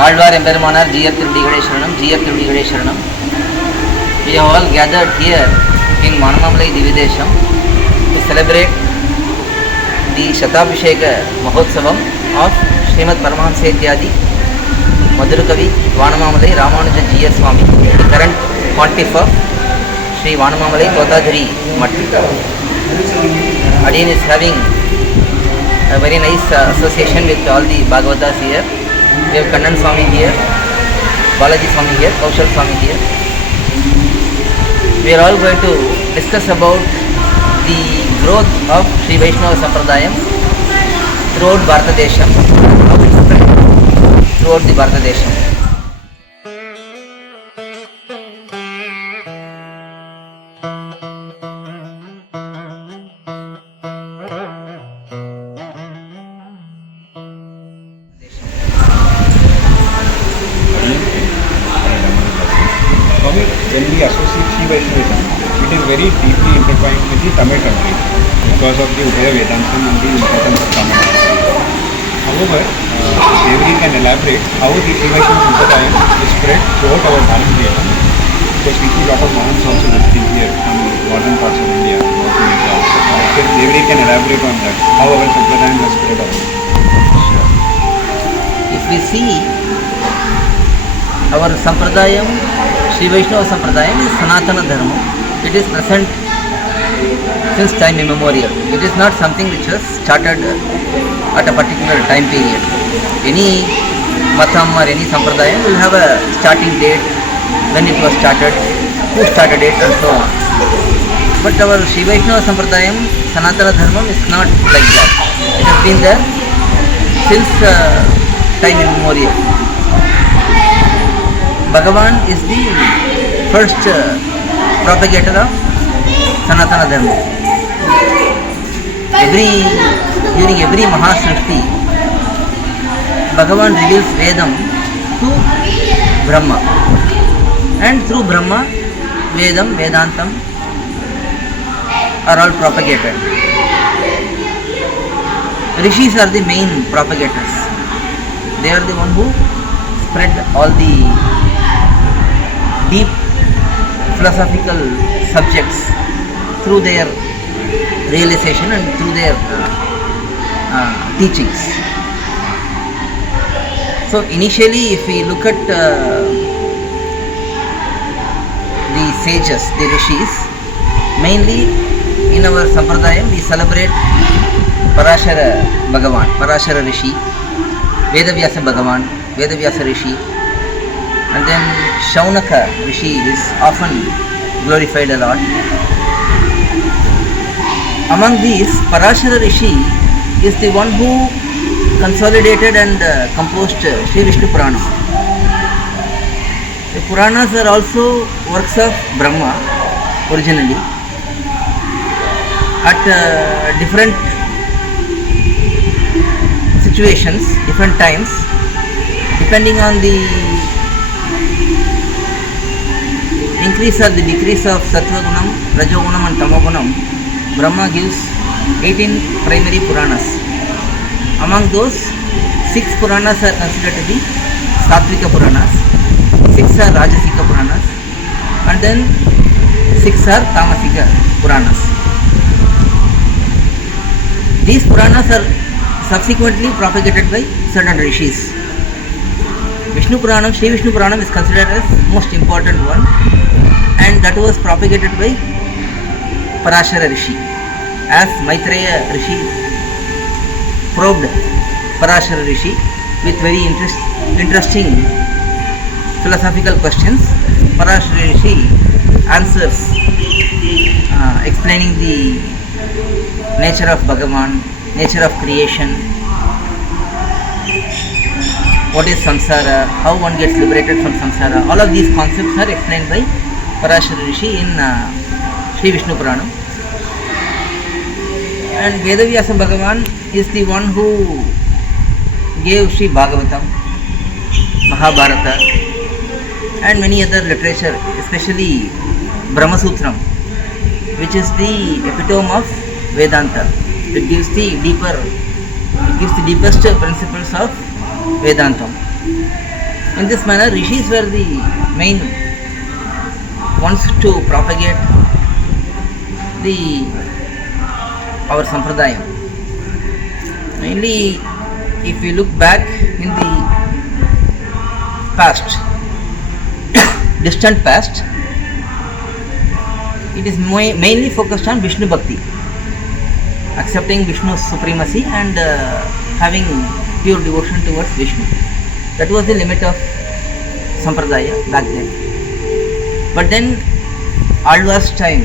Alvar Embermanar, Jiyar Tirdigade Sharanam, Jiyar Tirdigade Sharanam. We have all gathered here in Manamamalai Dividesham to celebrate the Shatabhisheka Mahotsavam of Srimad Paramahamsa Ityadi Madhurukavi Vanamamalai Ramanuja Jiyar Swami, the current pontiff of Sri Vanamamalai Totadhari Matta. Again is having a very nice association with all the Bhagavatas here. We have Kannan Swami here, Balaji Swami here, Kaushal Swami here. We are all going to discuss about the growth of SrIvaishNava sampradhAyam throughout Bharatadesham, how it spread throughout the Bharatadesham. When we associate SrIvaishNavism, it is very deeply intertwined with the Tamil country because of the bOdhyantha and the importance of Tamil. However, Devi can elaborate how the SrIvaishNava sampradhAyam is spread throughout our Bharatadesham, because we see a lot of Mahants also visiting here from northern parts of India. Devi can elaborate on that, how our sampradhAyam has spread out. If we see our sampradhAyam, SrIvaishNava sampradhAyam is Sanatana Dharma. It is present since time immemorial. It is not something which was started at a particular time period. Any matam or any sampradhayam will have a starting date, when it was started, who started it, and so on. But our SrIvaishNava sampradhayam, Sanatana Dharma, is not like that. It has been there since time immemorial. Bhagavan is the first propagator of Sanatana Dharma. During every Mahasrishti, Bhagavan reveals Vedam to Brahma. And through Brahma, Vedam, Vedantam are all propagated. Rishis are the main propagators. They are the one who spread all the deep philosophical subjects through their realization and through their teachings. So initially, if we look at the sages, the rishis, mainly in our sampradhayam we celebrate Parashara Bhagavan, Parashara Rishi, Vedavyasa Bhagavan, Vedavyasa Rishi, and then Shaunaka Rishi is often glorified a lot. Among these, Parashara Rishi is the one who consolidated and composed Sri Vishnu Puranam. The Puranas are also works of Brahma originally. At different situations, different times, depending on the increase or the decrease of Sattva Gunam, Rajogunam and Tamagunam, Brahma gives 18 primary Puranas. Among those, 6 Puranas are considered to be Sattvika Puranas, 6 are Rajasika Puranas, and then 6 are Tamasika Puranas. These Puranas are subsequently propagated by certain rishis. Vishnu Puranam, Sri Vishnu Puranam is considered as most important one, and that was propagated by Parashara Rishi. As Maitreya Rishi probed Parashara Rishi with very interesting philosophical questions, Parashara Rishi answers explaining the nature of Bhagavan, nature of creation, what is samsara, how one gets liberated from samsara. All of these concepts are explained by Parashara Rishi in Sri Vishnu Puranam. And Vedavyasa Bhagavan is the one who gave Sri Bhagavatam, Mahabharata, and many other literature, especially Brahma Sutram, which is the epitome of Vedanta. It gives the deepest principles of Vedantam. In this manner, rishis were the main ones to propagate our sampradhAyam. Mainly, if we look back in the past, distant past, it is mainly focused on Vishnu Bhakti, accepting Vishnu's supremacy and having pure devotion towards Vishnu. That was the limit of sampradhAya back then. But then Alva's time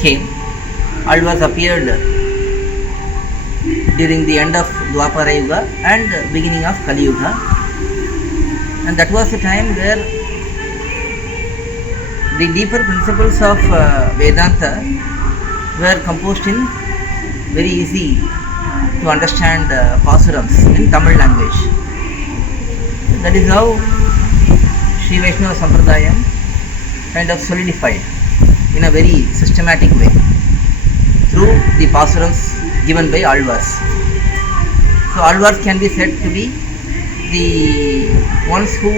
came. Alvas appeared during the end of Dwapara Yuga and beginning of Kali Yuga, and that was the time where the deeper principles of Vedanta were composed in very easy to understand pasurams in Tamil language. That is how SrIvaishNava sampradhAyam kind of solidified in a very systematic way through the pasurams given by Alvas. So Alvas can be said to be the ones who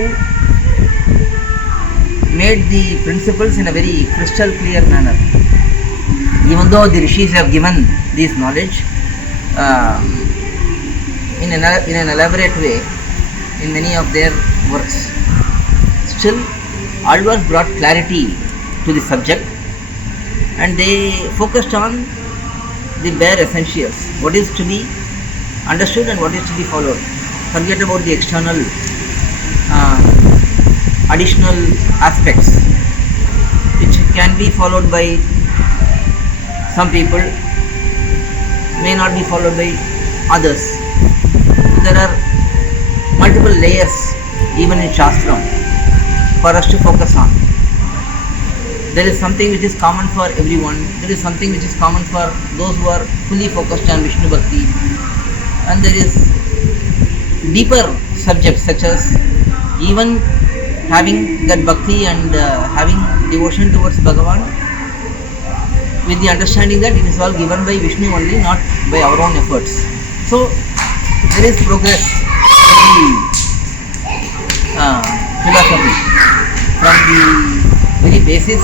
made the principles in a very crystal clear manner. Even though the rishis have given this knowledge in an elaborate way in many of their works, still Alvas brought clarity to the subject and they focused on the bare essentials, what is to be understood and what is to be followed. Forget about the external additional aspects which can be followed by some people, may not be followed by others. There are multiple layers even in Shastra for us to focus on. There is something which is common for everyone. There is something which is common for those who are fully focused on Vishnu Bhakti. And there is deeper subjects such as even having that Bhakti and having devotion towards Bhagavan with the understanding that it is all given by Vishnu only, not by our own efforts. So there is progress in the philosophy from the very basic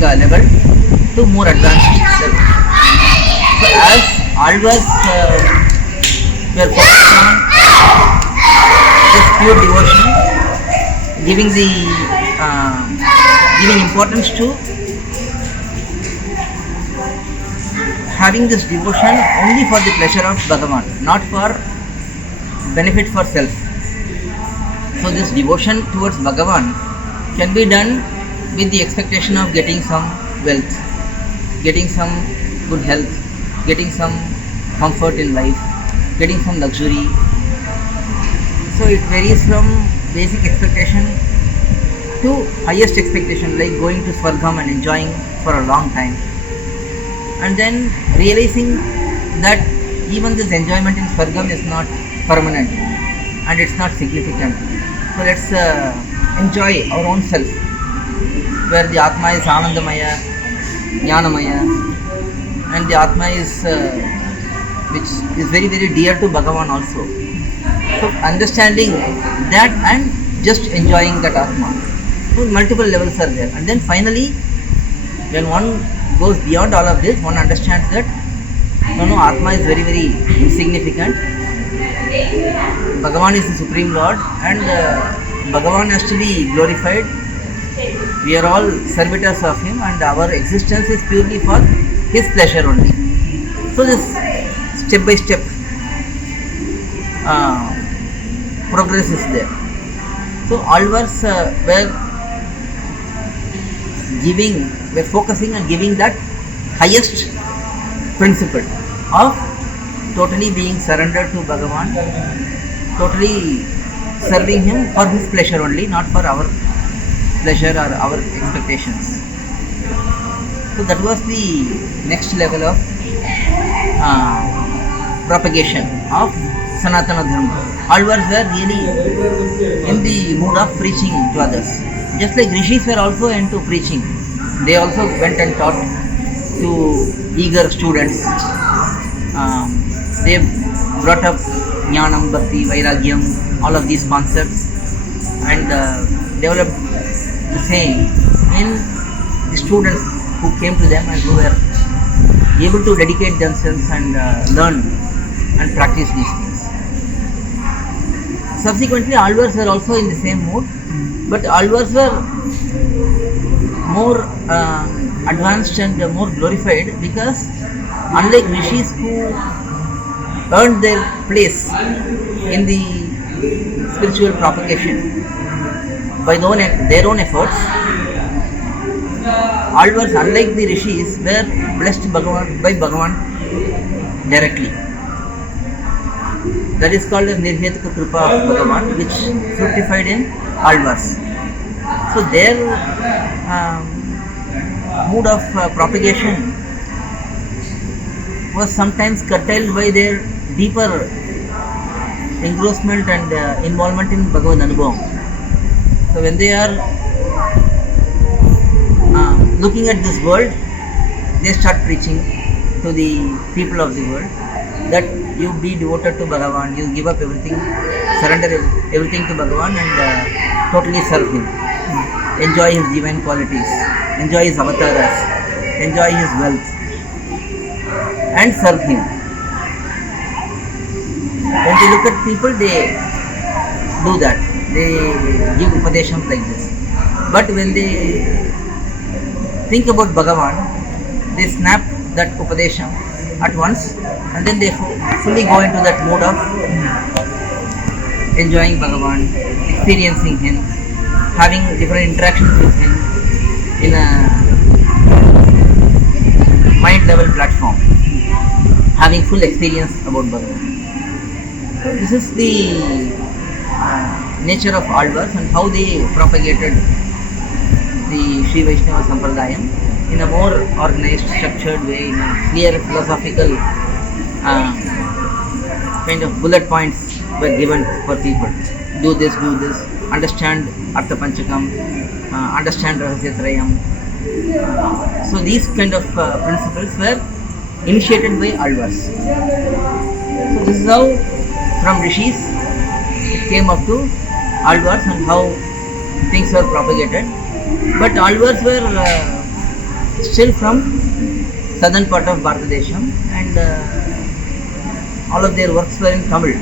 level to more advanced level. So as Alvas were focused on this pure devotion, giving importance to having this devotion only for the pleasure of Bhagavan, not for benefit for self. So this devotion towards Bhagavan can be done with the expectation of getting some wealth, getting some good health, getting some comfort in life, getting some luxury. So it varies from basic expectation to highest expectation, like going to Swargam and enjoying for a long time, and then realizing that even this enjoyment in Swargam is not permanent and it's not significant. So let's enjoy our own self, where the Atma is Anandamaya, Jnanamaya, and the Atma is which is very very dear to Bhagavan also. So understanding that and just enjoying that Atma. So multiple levels are there, and then finally when one goes beyond all of this, one understands that no, Atma is very very insignificant. Bhagavan is the Supreme Lord and Bhagavan has to be glorified. We are all servitors of Him and our existence is purely for His pleasure only. So this step by step progress is there. So Alvars were focusing on giving that highest principle of totally being surrendered to Bhagavan, totally serving Him for His pleasure only, not for our pleasure or our expectations. So that was the next level of propagation of Sanatana Dharma. Alvars were really in the mood of preaching to others. Just like rishis were also into preaching. They also went and taught to eager students. They brought up Jnanam, Bhakti, Vairagyam, all of these concepts and developed the same in the students who came to them and who were able to dedicate themselves and learn and practice these things. Subsequently, Alvars were also in the same mood, but Alvars were more advanced and more glorified, because unlike rishis who earned their place in the spiritual propagation by their own efforts, Alvars, unlike the rishis, were blessed by Bhagavan directly. That is called as Nirhetuka Kripa of Bhagavan, which fructified in Alvars. So their mood of propagation was sometimes curtailed by their deeper engrossment and involvement in Bhagavad Anubhavam. So when they are looking at this world, they start preaching to the people of the world that you be devoted to Bhagavan, you give up everything, surrender everything to Bhagavan and totally serve him. Enjoy his divine qualities, enjoy his avatars, enjoy his wealth and serve him. When they look at people, they do that, they give upadeshams like this. But when they think about Bhagavan, they snap that upadesham at once and then they fully go into that mode of enjoying Bhagavan, experiencing him, having different interactions with him in a mind level platform, having full experience about Bhagavan. So this is the nature of Alvars and how they propagated the SrIvaishNava sampradhAyam in a more organized, structured way, in a clear philosophical kind of bullet points were given for people. Do this, understand Artha Panchakam, understand Rahasyatrayam. So these kind of principles were initiated by Alvars. So this is how from rishis it came up to Alvars and how things were propagated. But Alvars were still from southern part of Bharatadesham and all of their works were in Tamil.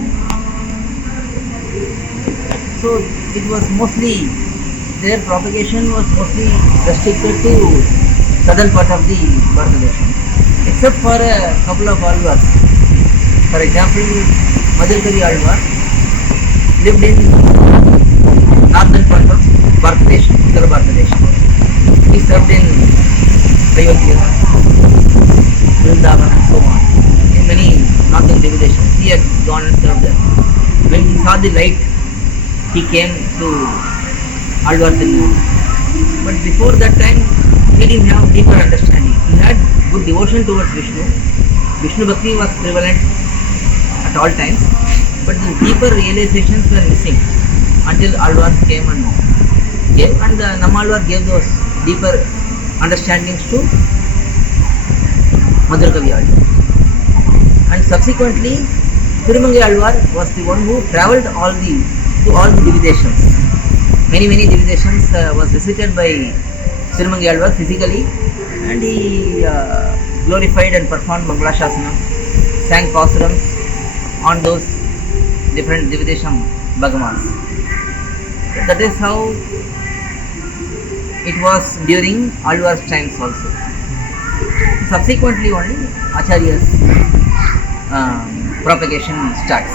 So it was mostly, their propagation was mostly restricted to southern part of the Bharatadesham, except for a couple of Alvars. For example, Madhurkavi Alvar lived in northern part of Bharatadesham, Uttara Bharatadesham. He served in Ayodhya, Vrindavan and so on. In many northern divinations, he had gone and served there. When he saw the light, he came to Alvars in Mood. But before that time, he didn't have deeper understanding. He had good devotion towards Vishnu. Vishnu Bhakti was prevalent at all times, but the deeper realizations were missing until Alvars came and Nammalvar gave those deeper understandings to Madhurkavi Alvar. And subsequently, Tirumangai Alvar was the one who travelled to all the divinations. Many divinations was visited by Tirumangai Alvar physically, and he glorified and performed Mangalashasanam, sang pasurams on those different divination Bhagavans. That is how it was during Alvar's times also. Subsequently only Acharya's propagation starts.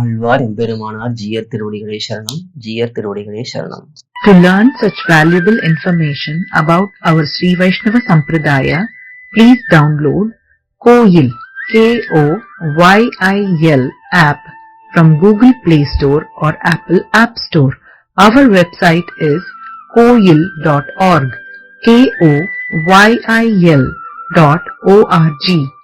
Alvar எம்பெருமானார் ஜீயர் திருவடிகளே சரணம், ஜீயர் திருவடிகளே சரணம். To learn such valuable information about our SrIvaishnava Sampradaya, please download KOYIL, KOYIL app from Google Play Store or Apple App Store. Our website is koyil.org, KOYIL.org.